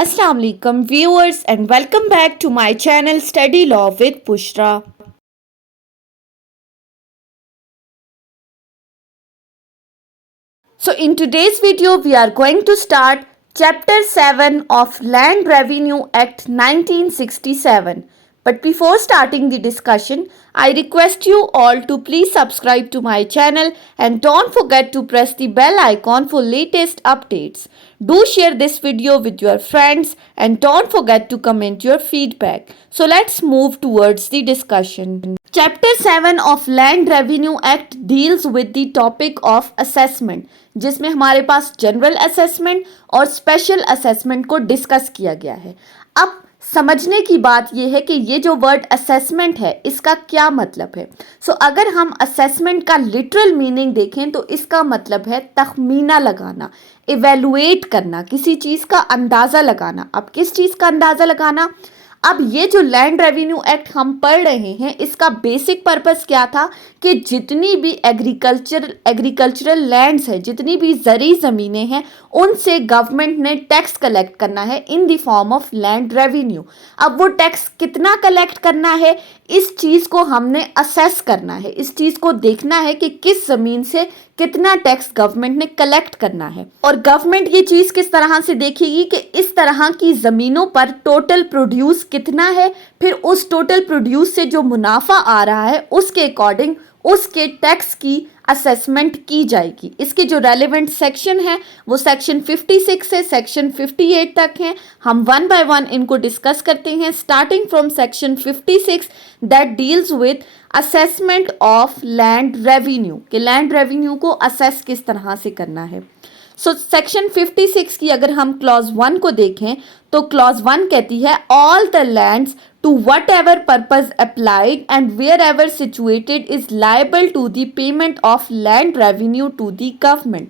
Assalamu alaikum viewers and welcome back to my channel Study Law with Bushra. So in today's video we are going to start chapter 7 of Land Revenue Act 1967. But before starting the discussion, I request you all to please subscribe to my channel and don't forget to press the bell icon for latest updates. Do share this video with your friends and don't forget to comment your feedback. So let's move towards the discussion. Chapter 7 of Land Revenue Act deals with the topic of assessment, जिसमें हमारे पास general assessment और special assessment को discuss किया गया है। अब समझने की बात यह है कि ये जो वर्ड असेसमेंट है इसका क्या मतलब है। अगर हम असेसमेंट का लिटरल मीनिंग देखें तो इसका मतलब है तखमीना लगाना, इवेलुएट करना, किसी चीज़ का अंदाज़ा लगाना। अब किस चीज़ का अंदाज़ा लगाना? अब ये जो लैंड रेवेन्यू एक्ट हम पढ़ रहे हैं इसका बेसिक पर्पस क्या था कि जितनी भी एग्रीकल्चरल लैंड्स है, जितनी भी ज़री ज़मीनें हैं, उनसे गवर्नमेंट ने टैक्स कलेक्ट करना है इन the form of land revenue. अब वो टैक्स कितना कलेक्ट करना है, इस चीज़ को हमने असेस करना है, इस चीज़ को देखना है कि किस ज़मीन से कितना टैक्स गवर्नमेंट ने कलेक्ट करना है। और गवर्नमेंट ये चीज़ किस तरह से देखेगी कि इस तरह की ज़मीनों पर टोटल प्रोड्यूस कितना है, फिर उस टोटल प्रोड्यूस से जो मुनाफा आ रहा है उसके अकॉर्डिंग उसके टैक्स की असेसमेंट की जाएगी। इसके जो रेलेवेंट सेक्शन है वो सेक्शन 56 से सेक्शन 58 तक हैं। हम वन बाय वन इनको डिस्कस करते हैं, starting from section 56 that deals with assessment of land revenue, कि लैंड रेवेन्यू को असेस किस तरह से करना है। सेक्शन 56 की अगर हम क्लॉज 1 को देखें तो क्लॉज 1 कहती है all the lands to whatever purpose applied and wherever situated is liable to the payment of land revenue to the government,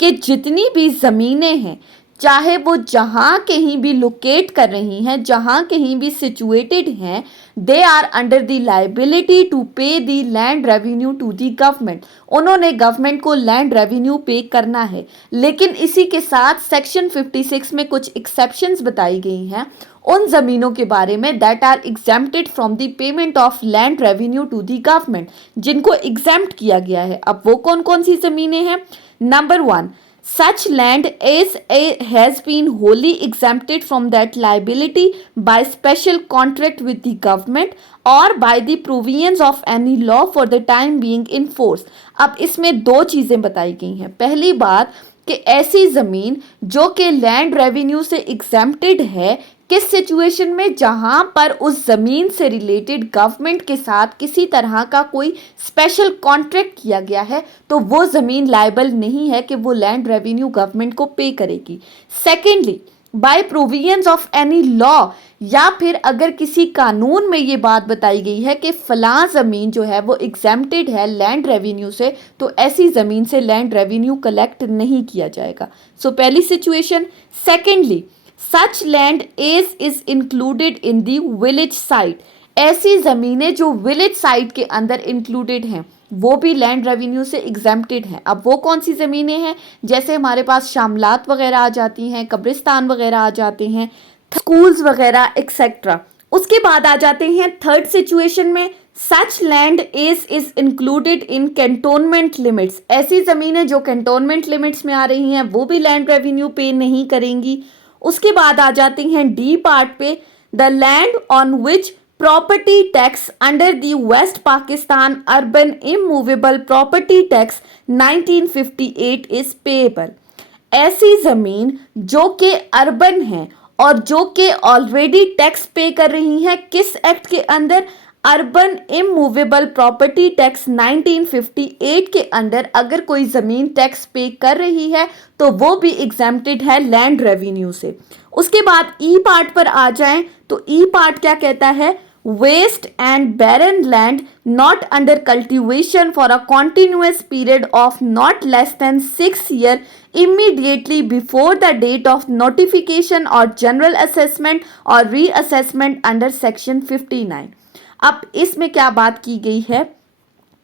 कि जितनी भी ज़मीनें हैं चाहे वो जहाँ कहीं भी लोकेट कर रही हैं, जहाँ कहीं भी सिचुएटेड हैं, they are under the liability to pay the land revenue to the government. उन्होंने गवर्नमेंट को लैंड रेवेन्यू पे करना है। लेकिन इसी के साथ सेक्शन 56 में कुछ एक्सेप्शंस बताई गई हैं उन ज़मीनों के बारे में that are exempted from the payment of land revenue to the government, जिनको एग्जेम्प्ट किया गया है। अब वो कौन कौन सी ज़मीनें हैं? Number 1, such land has been wholly exempted from that liability by special contract with the government or by the provisions of any law for the time being in force। अब इसमें दो चीज़ें बताई गई हैं। पहली बात कि ऐसी ज़मीन जो कि लैंड रेवेन्यू से एग्जेम्प्टेड है, किस सिचुएशन में? जहां पर उस ज़मीन से रिलेटेड गवर्नमेंट के साथ किसी तरह का कोई स्पेशल कॉन्ट्रैक्ट किया गया है तो वो ज़मीन लायबल नहीं है कि वो लैंड रेवेन्यू गवर्नमेंट को पे करेगी। Secondly, by provisions of any law, या फिर अगर किसी कानून में ये बात बताई गई है कि फ़लाँ ज़मीन जो है वो एग्जेम्प्टेड है लैंड रेवेन्यू से, तो ऐसी ज़मीन से लैंड रेवेन्यू कलेक्ट नहीं किया जाएगा। पहली situation. Secondly, such land is included in the village site, ऐसी ज़मीनें जो विलेज साइट के अंदर इंक्लूडेड हैं वो भी लैंड रेवेन्यू से एग्जेम्प्टेड हैं। अब वो कौन सी ज़मीनें हैं? जैसे हमारे पास शामलात वगैरह आ जाती हैं, कब्रिस्तान वगैरह आ जाते हैं, स्कूल्स वगैरह एक्सेट्रा। उसके बाद आ जाते हैं थर्ड सिचुएशन में, such land is included in cantonment limits, ऐसी ज़मीनें जो कैंटोनमेंट लिमिट्स में आ रही हैं वो भी लैंड रेवेन्यू पे नहीं करेंगी। उसके बाद आ जाती हैं डी पार्ट पे, the land on which property tax under the West Pakistan urban immovable property tax 1958 is payable, ऐसी ज़मीन जो कि अर्बन है और जो कि ऑलरेडी टैक्स पे कर रही हैं किस एक्ट के अंदर? अर्बन इमूवेबल प्रॉपर्टी टैक्स 1958 के अंडर अगर कोई ज़मीन टैक्स पे कर रही है तो वो भी एग्जेम्प्टेड है लैंड रेवेन्यू से। उसके बाद ई पार्ट पर आ जाएं तो ई पार्ट क्या कहता है? Waste and barren land not under cultivation for a continuous period of not less than 6 year immediately before the date of notification or general assessment or reassessment under section 59। अब इसमें क्या बात की गई है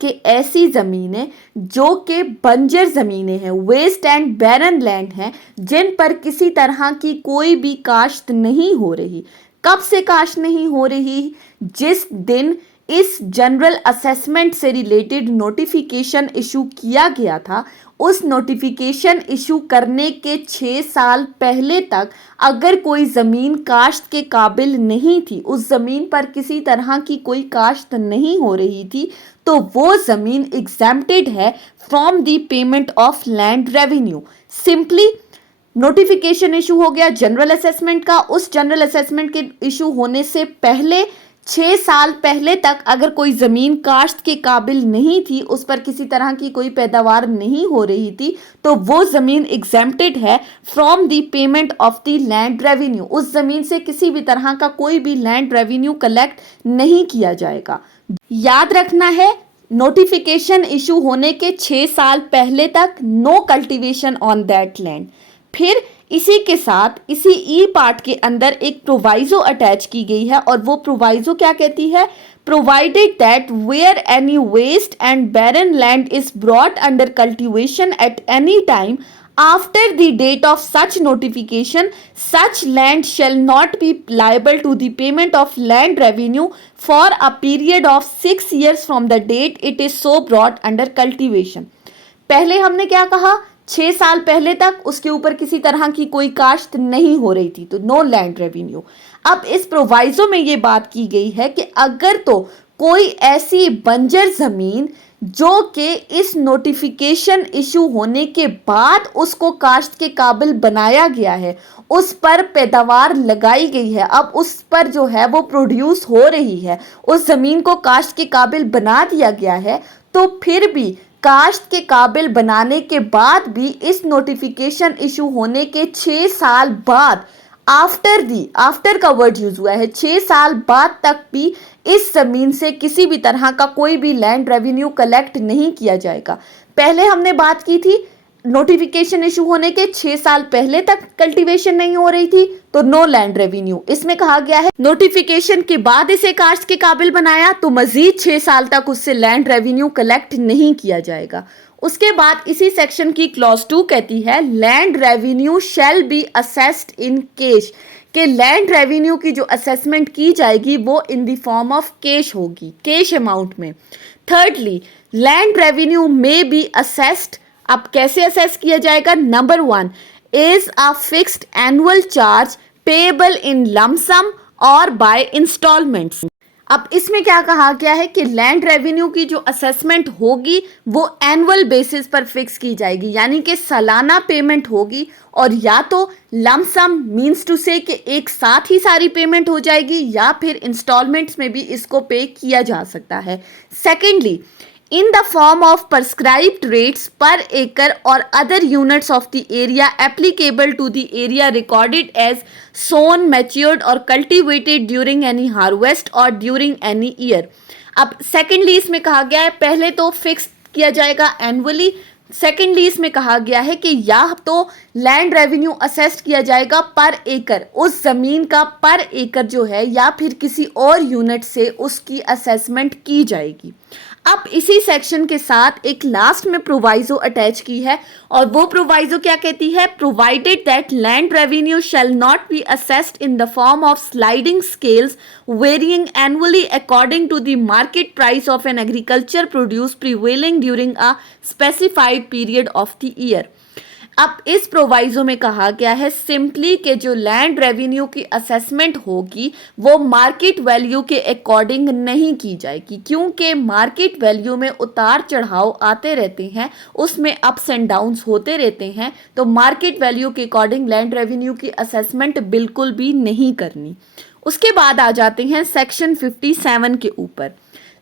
कि ऐसी ज़मीनें जो कि बंजर ज़मीनें हैं, वेस्ट एंड बैरन लैंड हैं, जिन पर किसी तरह की कोई भी काश्त नहीं हो रही। कब से काश्त नहीं हो रही? जिस दिन इस जनरल असेसमेंट से रिलेटेड नोटिफिकेशन इशू किया गया था, उस नोटिफिकेशन इशू करने के 6 साल पहले तक अगर कोई ज़मीन काश्त के काबिल नहीं थी, उस ज़मीन पर किसी तरह की कोई काश्त नहीं हो रही थी, तो वो ज़मीन एग्जेम्प्टेड है from the payment of land revenue. Simply notification issue हो गया जनरल असेसमेंट का, उस जनरल असेसमेंट के इशू होने से पहले 6 साल पहले तक अगर कोई ज़मीन काश्त के काबिल नहीं थी, उस पर किसी तरह की कोई पैदावार नहीं हो रही थी, तो वो ज़मीन एग्जेम्प्टेड है from the payment of the land revenue. उस ज़मीन से किसी भी तरह का कोई भी लैंड रेवेन्यू कलेक्ट नहीं किया जाएगा। याद रखना है, नोटिफिकेशन इशू होने के 6 साल पहले तक no cultivation on that land. फिर इसी के साथ इसी ई पार्ट के अंदर एक प्रोवाइजो अटैच की गई है, और वो प्रोवाइजो क्या कहती है? Provided that where any waste and barren land is brought under cultivation at any time after the date of such notification, such land shall not be liable to the payment of land revenue for a period of 6 years from the date it is so brought under cultivation। पहले हमने क्या कहा? 6 साल पहले तक उसके ऊपर किसी तरह की कोई काश्त नहीं हो रही थी, तो नो लैंड रेवेन्यू। अब इस प्रोवाइजो में ये बात की गई है कि अगर तो कोई ऐसी बंजर जमीन जो कि इस नोटिफिकेशन इशू होने के बाद उसको काश्त के काबिल बनाया गया है, उस पर पैदावार लगाई गई है, अब उस पर जो है वो प्रोड्यूस हो रही है, उस ज़मीन को काश्त के काबिल बना दिया गया है, तो फिर भी काश्त के काबिल बनाने के बाद भी इस नोटिफिकेशन इशू होने के 6 साल बाद, आफ्टर का वर्ड यूज हुआ है, 6 साल बाद तक भी इस जमीन से किसी भी तरह का कोई भी लैंड रेवेन्यू कलेक्ट नहीं किया जाएगा। पहले हमने बात की थी नोटिफिकेशन इशू होने के 6 साल पहले तक कल्टीवेशन नहीं हो रही थी, तो नो लैंड रेवेन्यू। इसमें कहा गया है नोटिफिकेशन के बाद इसे काश्त के काबिल बनाया तो मजीद 6 साल तक उससे लैंड रेवेन्यू कलेक्ट नहीं किया जाएगा। उसके बाद इसी सेक्शन की क्लॉज 2 कहती है land revenue shall B assessed in cash, कि लैंड रेवेन्यू की जो असेसमेंट की जाएगी वो इन द फॉर्म ऑफ कैश होगी, कैश अमाउंट में। थर्डली, लैंड रेवेन्यू में बी असेस्ड। अब कैसे असेस किया जाएगा? Number 1 is a fixed annual charge payable in lump sum और बाय इंस्टॉलमेंट्स। अब इसमें क्या कहा गया है कि लैंड रेवेन्यू की जो असेसमेंट होगी वो एनुअल बेसिस पर फिक्स की जाएगी, यानी कि सालाना पेमेंट होगी, और या तो लमसम मीन्स टू से कि एक साथ ही सारी पेमेंट हो जाएगी, या फिर इंस्टॉलमेंट्स में भी इसको पे किया जा सकता है। Secondly, in the form of prescribed rates per acre or other units of the area applicable to the area recorded as sown, matured or cultivated during any harvest or during any year। अब secondly इसमें कहा गया है पहले तो fix किया जाएगा annually, secondly इसमें कहा गया है कि या तो लैंड रेवेन्यू असेस्ड किया जाएगा पर एकड़, उस जमीन का पर एकड़ जो है, या फिर किसी और यूनिट से उसकी असेसमेंट की जाएगी। अब इसी सेक्शन के साथ एक लास्ट में प्रोवाइजो अटैच की है, और वो प्रोवाइजो क्या कहती है? Provided that land revenue shall not be assessed in the form of sliding scales varying annually according to the market price of an agricultural produce prevailing during a specified period of the year. अब इस proviso में कहा गया है simply कि जो land revenue की assessment होगी वो मार्केट वैल्यू के अकॉर्डिंग नहीं की जाएगी, क्योंकि मार्केट वैल्यू में उतार चढ़ाव आते रहते हैं, उसमें अप्स एंड डाउन्स होते रहते हैं, तो मार्केट वैल्यू के अकॉर्डिंग लैंड रेवेन्यू की असेसमेंट बिल्कुल भी नहीं करनी। उसके बाद आ जाते हैं सेक्शन 57 के ऊपर।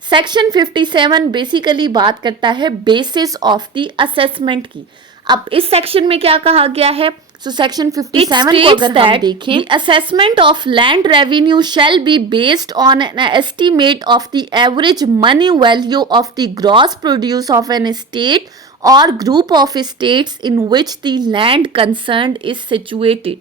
सेक्शन 57 बेसिकली बात करता है बेसिस ऑफ द असेसमेंट की। अब इस सेक्शन में क्या कहा गया है? सो सेक्शन 57 को अगर हम देखें, assessment of land revenue shall be based on an estimate of the average money value of the gross produce of an state और group of states in which the land concerned is situated.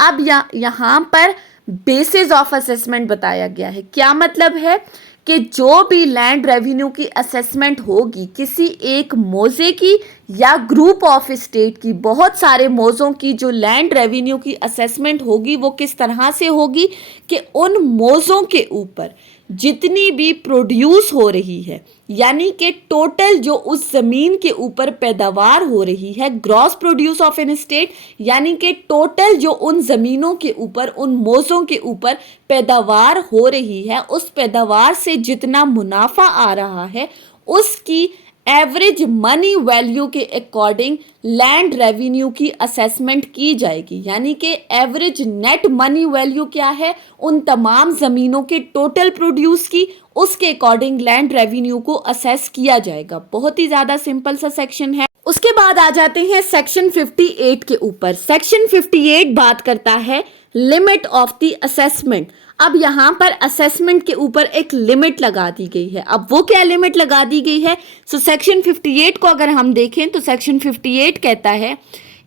अब यहाँ पर basis of assessment बताया गया है। क्या मतलब है कि जो भी लैंड रेवेन्यू की असेसमेंट होगी किसी एक मौजे की या ग्रुप ऑफ स्टेट की, बहुत सारे मौजों की जो लैंड रेवेन्यू की असेसमेंट होगी वो किस तरह से होगी कि उन मौजों के ऊपर जितनी भी प्रोड्यूस हो रही है, यानी कि टोटल जो उस जमीन के ऊपर पैदावार हो रही है, gross produce of an estate, यानी कि टोटल जो उन जमीनों के ऊपर, उन मौजों के ऊपर पैदावार हो रही है, उस पैदावार से जितना मुनाफा आ रहा है उसकी एवरेज मनी वैल्यू के अकॉर्डिंग लैंड रेवेन्यू की असेसमेंट की जाएगी। यानी कि एवरेज नेट मनी वैल्यू क्या है उन तमाम ज़मीनों के टोटल प्रोड्यूस की, उसके अकॉर्डिंग लैंड रेवेन्यू को असेस किया जाएगा। बहुत ही ज़्यादा सिंपल सा सेक्शन है। उसके बाद आ जाते हैं सेक्शन 58 के ऊपर। सेक्शन 58 बात करता है लिमिट ऑफ द असेसमेंट। अब यहाँ पर असेसमेंट के ऊपर एक लिमिट लगा दी गई है। अब वो क्या लिमिट लगा दी गई है? सेक्शन 58 को अगर हम देखें तो सेक्शन 58 कहता है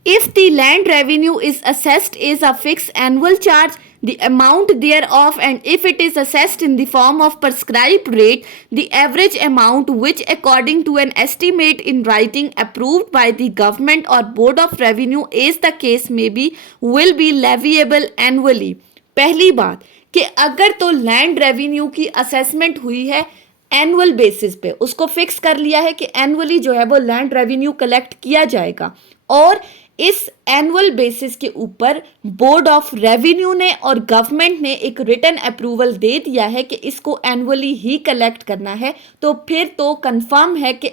if the land revenue is assessed as a fixed annual charge, the amount thereof, and if it is assessed in the form of prescribed rate, the average amount which according to an estimate in writing approved by the government or board of revenue as the case may be will be leviable annually। पहली बात कि अगर तो land revenue की assessment हुई है annual basis पे, उसको फिक्स कर लिया है कि एनुअली जो है वो लैंड रेवेन्यू कलेक्ट किया जाएगा, और इस एनुअल बेसिस के ऊपर बोर्ड ऑफ रेवेन्यू ने और गवर्नमेंट ने एक रिटन अप्रूवल दे दिया है कि इसको एनुअली ही कलेक्ट करना है, तो फिर तो कंफर्म है कि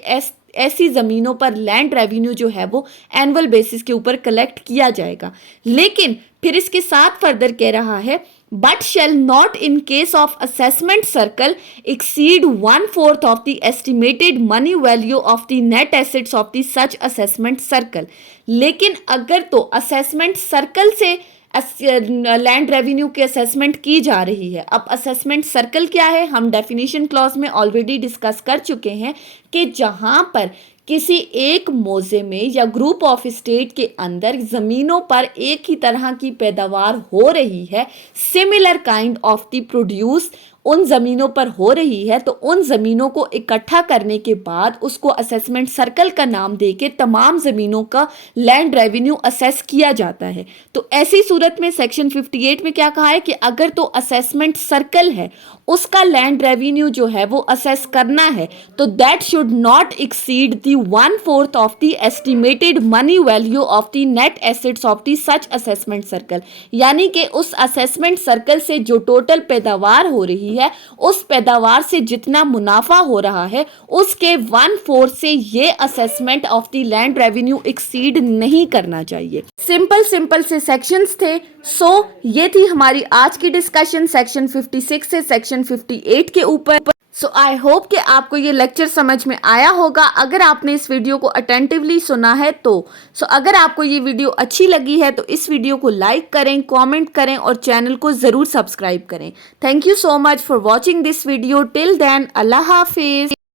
ऐसी ज़मीनों पर लैंड रेवेन्यू जो है वो एनुअल बेसिस के ऊपर कलेक्ट किया जाएगा। लेकिन फिर इसके साथ फर्दर कह रहा है but shall not in case of assessment circle exceed 1/4 of the estimated money value of the net assets of the such assessment circle। लेकिन अगर तो असेसमेंट सर्कल से लैंड रेवेन्यू की असेसमेंट की जा रही है। अब असेसमेंट सर्कल क्या है हम डेफिनेशन क्लॉज में ऑलरेडी डिस्कस कर चुके हैं कि जहां पर किसी एक मौजे में या ग्रुप ऑफ स्टेट के अंदर ज़मीनों पर एक ही तरह की पैदावार हो रही है, similar kind of the produce उन ज़मीनों पर हो रही है, तो उन ज़मीनों को इकट्ठा करने के बाद उसको असेसमेंट सर्कल का नाम देके तमाम ज़मीनों का लैंड रेवेन्यू असेस किया जाता है। तो ऐसी सूरत में सेक्शन 58 में क्या कहा है कि अगर तो असेसमेंट सर्कल है उसका लैंड रेवेन्यू जो है वो असेस करना है, तो that should not exceed the 1/4 of the estimated money value of the net assets of the such assessment circle. यानी कि उस असेसमेंट सर्कल से जो टोटल पैदावार हो रही है, उस पैदावार से जितना मुनाफा हो रहा है उसके 1/4 से ये assessment of the land revenue exceed नहीं करना चाहिए। सिंपल से सेक्शंस थे। ये थी हमारी आज की डिस्कशन सेक्शन 56 से सेक्शन 58 के ऊपर। आई होप कि आपको ये लेक्चर समझ में आया होगा। अगर आपने इस वीडियो को अटेंटिवली सुना है तो अगर आपको ये वीडियो अच्छी लगी है तो इस वीडियो को लाइक करें, कमेंट करें और चैनल को ज़रूर सब्सक्राइब करें। Thank you so much for watching this video. Till then, अल्लाह हाफिज़।